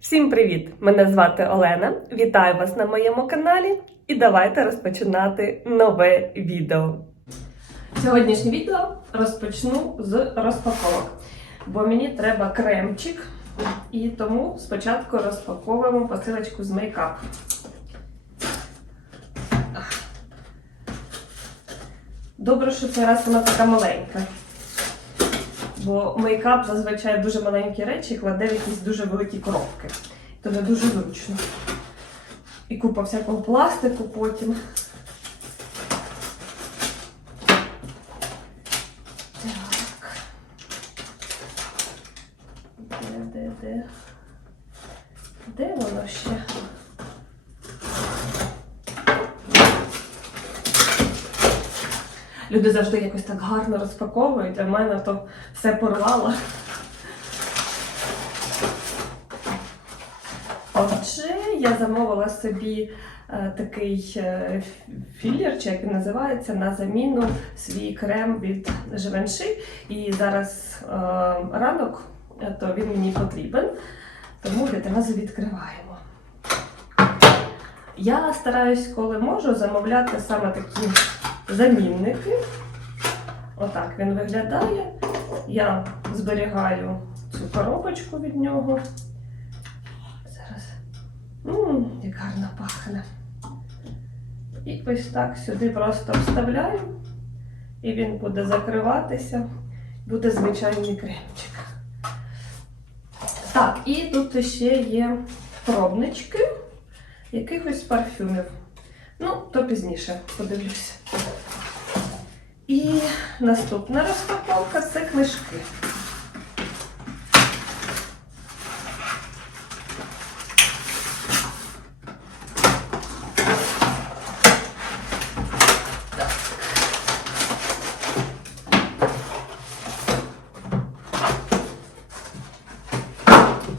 Всім привіт! Мене звати Олена. Вітаю вас на моєму каналі і давайте розпочинати нове відео. Сьогоднішнє відео розпочну з розпаковок, бо мені треба кремчик, і тому спочатку розпаковуємо посилочку з мейкап. Добре, що цей раз вона така маленька. Бо мейкап зазвичай дуже маленькі речі кладе в якісь дуже великі коробки. То не дуже зручно. І купа всякого пластику потім. Так. Де, де, де? Де воно ще? Люди завжди якось так гарно розпаковують, а в мене то все порвало. Отже, я замовила собі е, такий е, філер, чи як він називається, на заміну свій крем від Givenchy. І зараз е, ранок, е, то він мені потрібен, тому відразу відкриваємо. Я стараюсь, коли можу, замовляти саме такі замінники. Отак він виглядає. Я зберігаю цю коробочку від нього. Зараз. Ммм, як гарно пахне. І ось так сюди просто вставляю, і він буде закриватися. Буде звичайний кремчик. Так, і тут ще є пробнички якихось парфюмів. Ну, то пізніше подивлюся. І наступна розпаковка це книжки.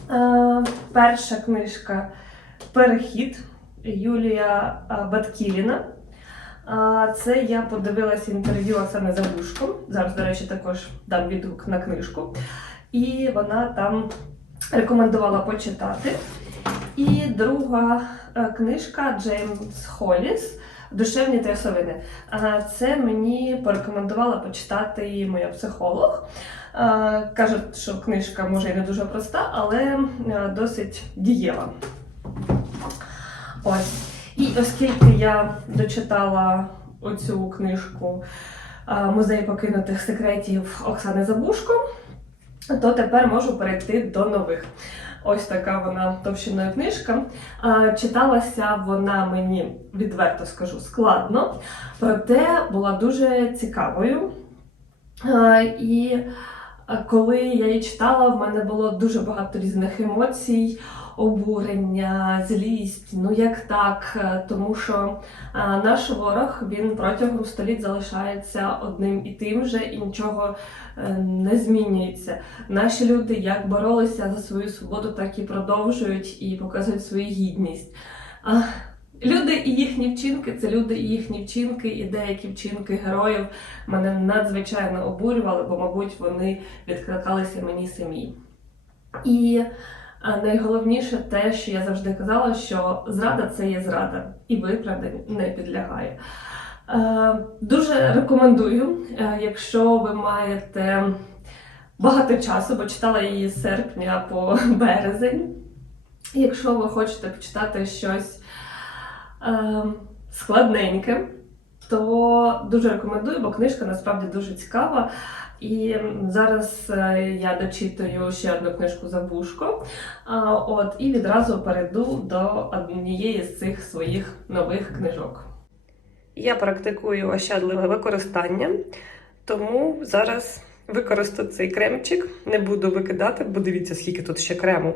Е, перша книжка Перехід Юлія е, Батківіна. А, Це я подивилася інтерв'ю Оксани Забушко. Зараз, до речі, також дам відгук на книжку. І вона там рекомендувала почитати. І друга е, книжка Джеймс Холліс Душевні трясовини. Це мені порекомендувала почитати моя психолог. Кажуть, що книжка може і не дуже проста, але е, досить дієва. Ось. Оскільки я дочитала оцю книжку а, Музей покинутих секретів Оксани Забушко, то тепер можу перейти до нових. Ось така вона товщиною книжка. Читалася вона мені, відверто скажу, складно, проте була дуже цікавою. І коли я її читала, в мене було дуже багато різних емоцій обурення, злість. Ну як так? Е, Тому що наш ворог він протягом століть залишається одним і тим же, і нічого е, не змінюється. Наші люди як боролися за свою свободу, так і продовжують і показують свою гідність. Люди і їхні вчинки це люди і їхні вчинки, і деякі вчинки героїв мене надзвичайно обурювали, бо, мабуть, вони відкликалися мені самі. І найголовніше те, що я завжди казала, що зрада це є зрада, і виправдань не підлягає. Е, Дуже рекомендую, е, якщо ви маєте багато часу, бо читала її з серпня по березень. Якщо ви хочете почитати щось е, складненьке, то дуже рекомендую, бо книжка насправді дуже цікава. І зараз е, я дочитую ще одну книжку Забушко. От, і відразу перейду до однієї з цих своїх нових книжок. Я практикую ощадливе використання, тому зараз використаю цей кремчик, не буду викидати, бо дивіться, скільки тут ще крему.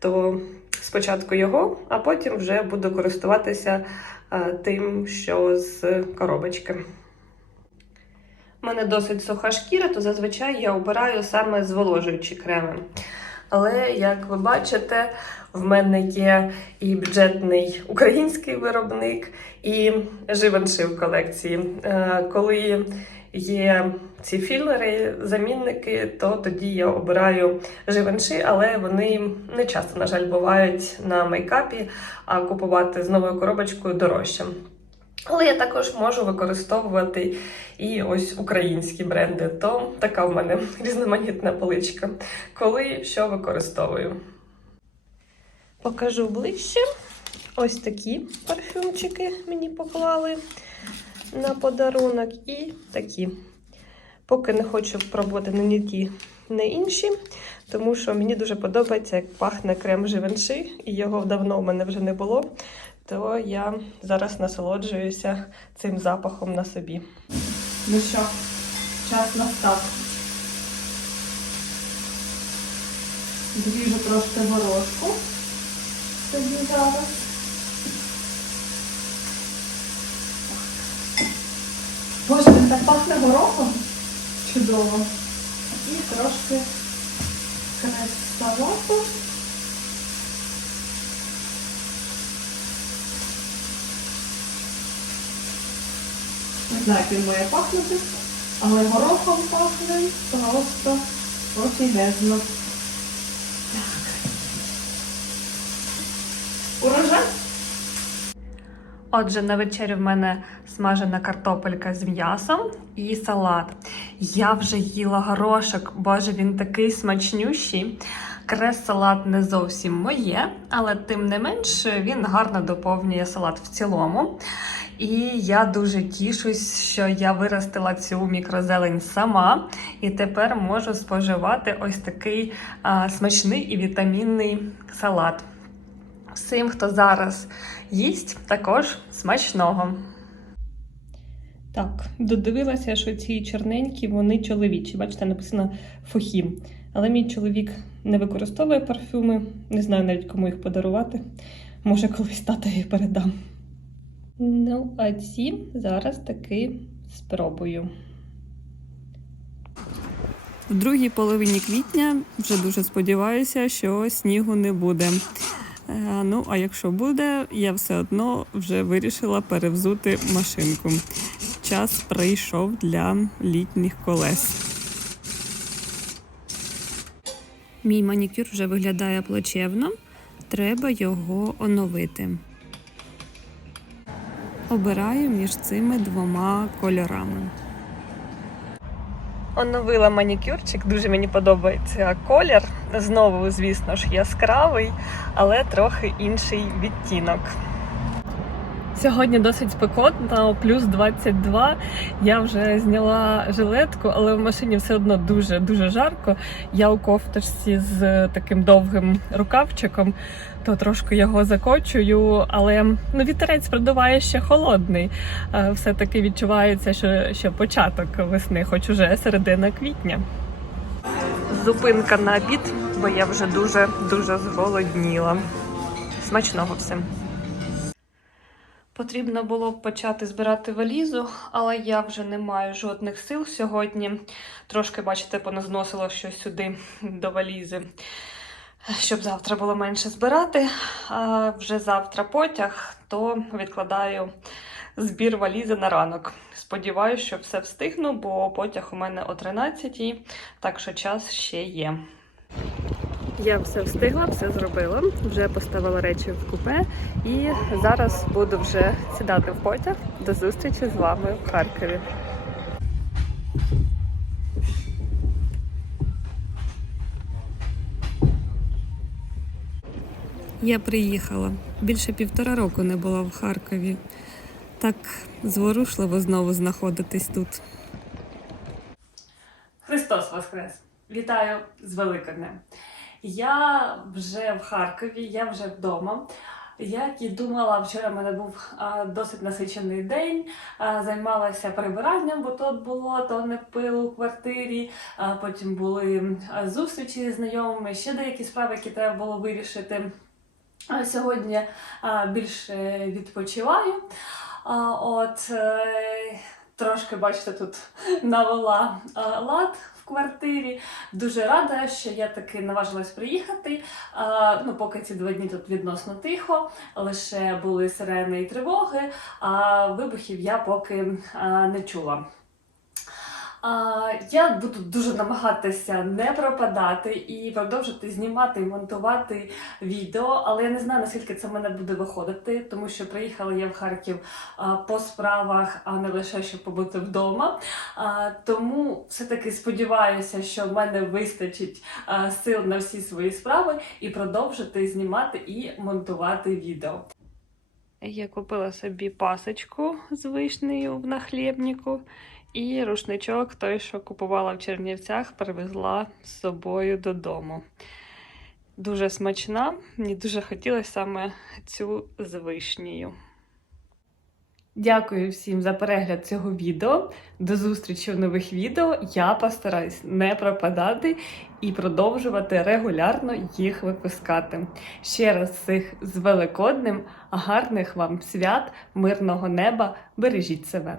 То спочатку його, а потім вже буду користуватися е, тим, що з коробочки. У мене досить суха шкіра, то зазвичай я обираю саме зволожуючі креми. Але, як ви бачите, в мене є і бюджетний український виробник, і Givenchy в колекції. Е, Коли є ці філери, замінники, то тоді я обираю живенши, але вони не часто, на жаль, бувають на мейкапі, а купувати з новою коробочкою дорожче. Але я також можу використовувати і ось українські бренди. То така в мене різноманітна поличка. Коли що використовую. Покажу ближче. Ось такі парфюмчики мені поклали на подарунок. І такі. Поки не хочу пробувати ні ті, ні інші, тому що мені дуже подобається, як пахне крем Живенши, і його давно в мене вже не було. То я зараз насолоджуюся цим запахом на собі. Ну що, час настав. Зріжу трошки горошку собі зараз. Боже, так пахне горохом. Чудово. І трошки крес-салату. Не знаю, як він має пахнути, але горохом пахне просто офігезно. Так. Урожай. Отже, на вечерю в мене смажена картопелька з м'ясом і салат. Я вже їла горошок, боже, він такий смачнющий. Крес-салат не зовсім моє, але тим не менш він гарно доповнює салат в цілому. І я дуже тішусь, що я виростила цю мікрозелень сама, і тепер можу споживати ось такий а, смачний і вітамінний салат. Всім, хто зараз їсть, також смачного. Так, додивилася, що ці чорненькі вони чоловічі. Бачите, написано Фохім. Але мій чоловік не використовує парфюми, не знаю навіть кому їх подарувати. Може, колись татові передам. Ну, а ці зараз таки спробую. В другій половині квітня вже дуже сподіваюся, що снігу не буде. Е, Ну, а якщо буде, я все одно вже вирішила перевзути машинку. Час прийшов для літніх колес. Мій манікюр вже виглядає плачевно. Треба його оновити. Обираю між цими двома кольорами. Оновила манікюрчик, дуже мені подобається колір. Знову, звісно ж, яскравий, але трохи інший відтінок. Сьогодні досить спекотно, плюс 22. Я вже зняла жилетку, але в машині все одно дуже дуже жарко. Я у кофточці з таким довгим рукавчиком, то трошки його закочую, але ну, вітерець продуває ще холодний. Е, Все-таки відчувається, що, що початок весни, хоч уже середина квітня. Зупинка на обід, бо я вже дуже дуже зголодніла. Смачного всім. Потрібно було б почати збирати валізу, але я вже не маю жодних сил сьогодні. Трошки, бачите, поназносила щось сюди до валізи, щоб завтра було менше збирати. А вже завтра потяг, то відкладаю збір валізи на ранок. Сподіваюся, що все встигну, бо потяг у мене о 13 так що час ще є. Я все встигла, все зробила. Вже поставила речі в купе і зараз буду вже сідати в потяг до зустрічі з вами в Харкові. Я приїхала. Більше півтора року не була в Харкові. Так зворушливо знову знаходитись тут. Христос Воскрес! Вітаю з Великоднем! Я вже в Харкові, я вже вдома. Як і думала, вчора в мене був досить насичений день. Займалася прибиранням, бо тут було то не пил у квартирі. Потім були зустрічі з знайомими, ще деякі справи, які треба було вирішити. Сьогодні більше відпочиваю. А, от е, трошки, бачите, тут навела лад в квартирі. Дуже рада, що я таки наважилась приїхати. А, ну, поки ці два дні тут відносно тихо, лише були сирени і тривоги, а вибухів я поки а, не чула. Я буду дуже намагатися не пропадати і продовжити знімати і монтувати відео, але я не знаю наскільки це в мене буде виходити, тому що приїхала я в Харків по справах, а не лише щоб побути вдома. Тому все-таки сподіваюся, що в мене вистачить сил на всі свої справи і продовжити знімати і монтувати відео. Я купила собі пасочку з вишнею в нахлібнику і рушничок, той, що купувала в Чернівцях, привезла з собою додому. Дуже смачна, мені дуже хотілося саме цю з вишнею. Дякую всім за перегляд цього відео. До зустрічі в нових відео. Я постараюсь не пропадати і продовжувати регулярно їх випускати. Ще раз всіх з Великодним, гарних вам свят, мирного неба, бережіть себе!